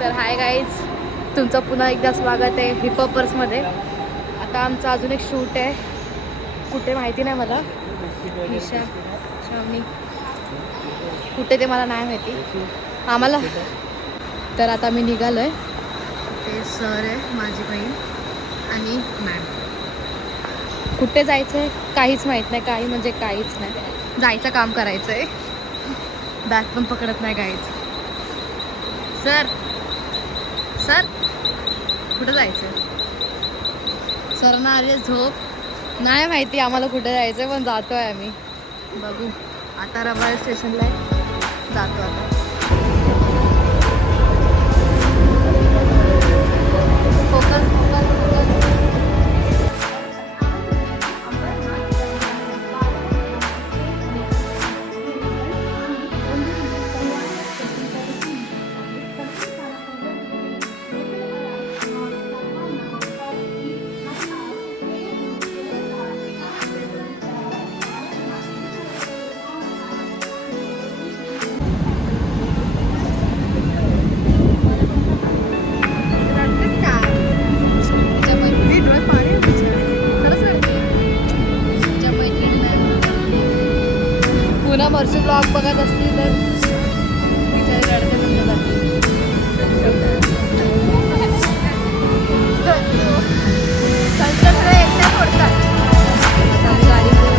तर hi guys, तुमचं पुन्हा एकदा स्वागत आहे हिपहॉपर्समध्ये. आता आमचा अजून एक शूट आहे, कुठे माहिती नाही मला. ईशा श्रावणी कुठे ते मला नाही माहिती आम्हाला. तर आता मी निघालो आहे. ते सर आहे, माझी बहीण आणि मॅम. कुठे जायचं आहे काहीच माहीत नाही, काही म्हणजे काहीच नाही. जायचं काम करायचं आहे. बॅग पण पकडत नाही गाईज. सर सर कुठं जायचं? सरांना आली झोप, नाही माहिती आम्हाला कुठे जायचं पण जातो आहे आम्ही. बघू आता रबाळे स्टेशनला आहे, जातो आता. Focus focus focus. पुन्हा मर्सी ब्लॉग बघत असतील तर बिचारे रडते म्हणलं जाते. त्यांच्याकडे एकट्या सोडतात. आम्ही गाडीमध्ये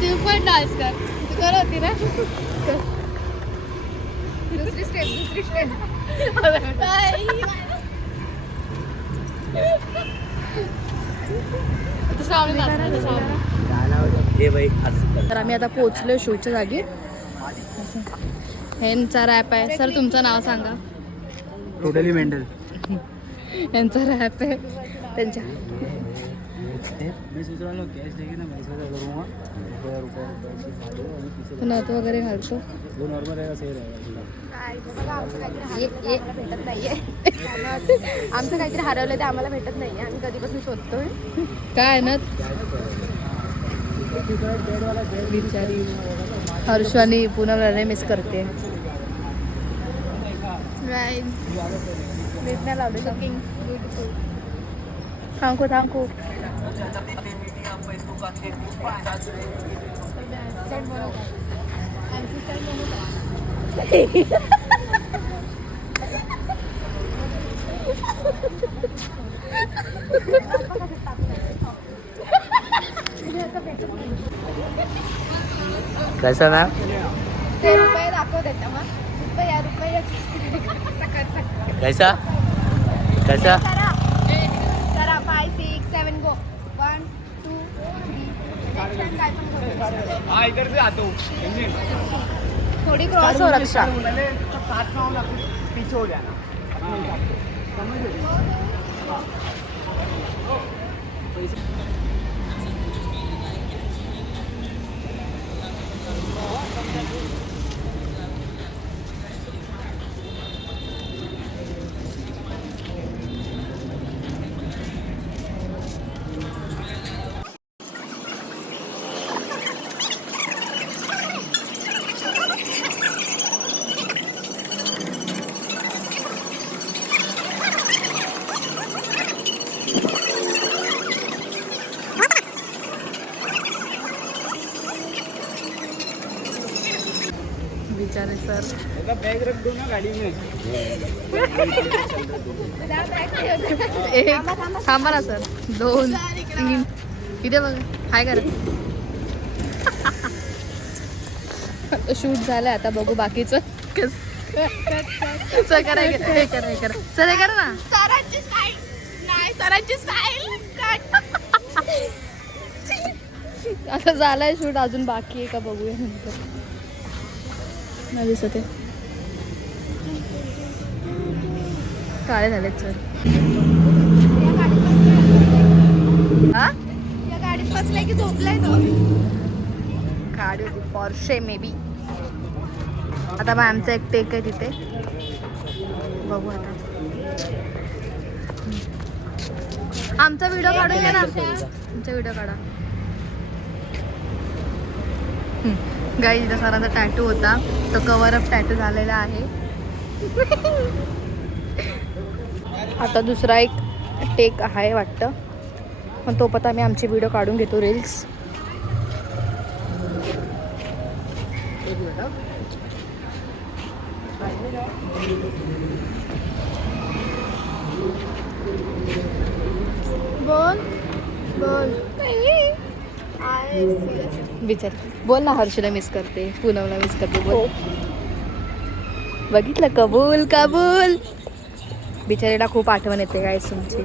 तू पण डान्स कर. तू करत होती ना. दुसरी स्टेप तर आम्ही आता पोहोचलोय शूटच्या जागी. यांचा रॅप आहे. सर तुमचं नाव सांगा. Totally mental. यांचा रॅप आहे त्यांच्या. नथ वगैरे घालतो. आमचं काहीतरी हरवलं ते आम्हाला भेटत नाहीये. आम्ही कधीपासून शोधतोय. काय नथ बिचारी हर्षवानी पूनमला मिस करते. भेटण्या लावले शॉकिंग. Thank you thank you. कैसा ना ते रुपये दाखवत आहेत मग रुपया रुपया. कैसा कैसा जरा 5 6 7 गो 1 2 3 काय पण हाँ इधर से आता हूँ. थोडी क्रॉस हो रक्षा. पीछे हो जाना. बैग रख दो ना गाड़ी में. एक थांबा ना सर 2 3 इथे बघा हाय करा. शूट झालंय आता बघू बाकीचं सर करा हे करा सर हे करा ना. सरांची स्टाईल नाही, सरांची स्टाईल आता झालंय शूट अजून बाकी आहे का बघूया नंतर. नाही दिसत आहे काळे झालेत सर. हा या गाडीत बसलाय की झोपलाय तो. गाडी होती पॉर्शे मे बी. आता मग आमचा एक टेक आहे तिथे बघू आता. आमचा व्हिडिओ काढून घ्या ना. आमचा व्हिडिओ काढा. गाई इथं सरांचा टॅटू होता तो कव्हर अप टॅटू झालेला आहे. आता दुसरा एक टेक आहे वाटतं पण तोपर्यंत आम्ही आमचे व्हिडिओ काढून घेतो रील्स. बोल बोल विचार बोल ना. हर्षला मिस करते, पूनमला मिस करते बोल. बघितलं कबूल कबूल. बिचारीला खूप आठवण येते काय तुमची.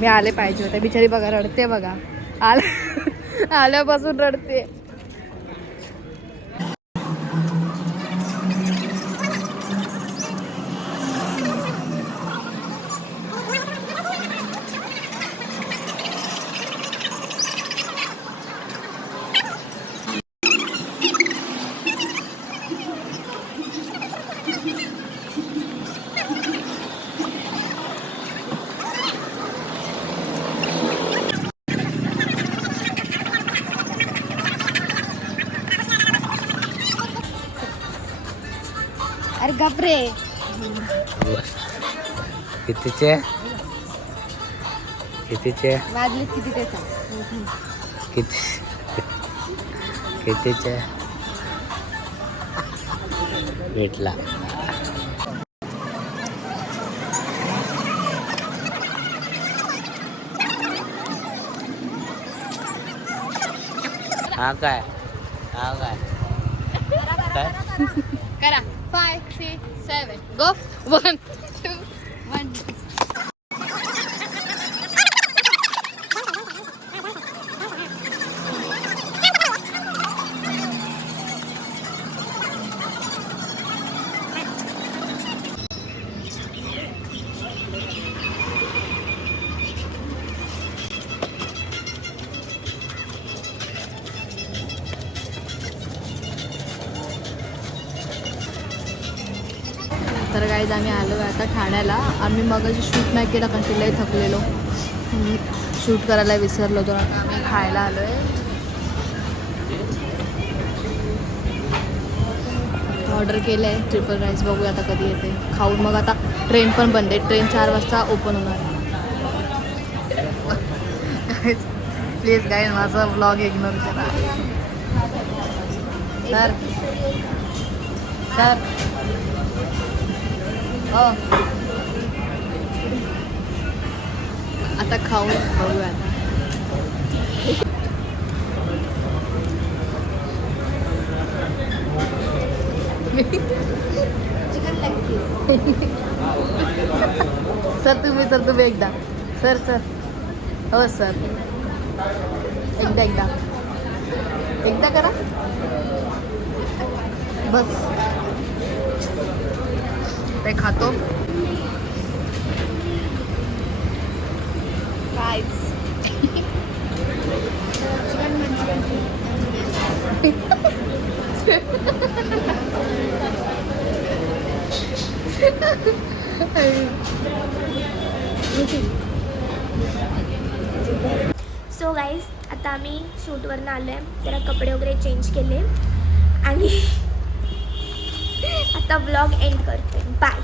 मी आले पाहिजे होते. बिचारी बघा रडते बघा. आल्यापासून रडते. अरे गपरे. कितीचे वाजले किती ते सांग. कितीचे भेटला. हा काय करा 5 6 7 गो 1 2 1. तर गाईज आम्ही आलो आहे आता ठाण्याला. आम्ही मगाशी शूट नाही केला कारण तिलाही थकलेलो. शूट करायला विसरलो होतो. आता आम्ही खायला आलो आहे. ऑर्डर केलं आहे ट्रिपल राईस. बघूया आता कधी येते. खाऊन मग आता ट्रेन पण बंद आहे. ट्रेन 4 वाजता ओपन होणार आहे. प्लीज गाईज माझा ब्लॉग इग्नोर करा. सर सर आता खाऊन बघूया आता. Chicken leg piece. सर तुम्ही एकदा. सर हो सर एकदा करा बस. ते खातो. Guys. Chicken Manchurian. So guys आता आम्ही शूटवरनं आलो आहे. जरा कपडे वगैरे चेंज केले आणि आता ब्लॉग एंड करते. बाय.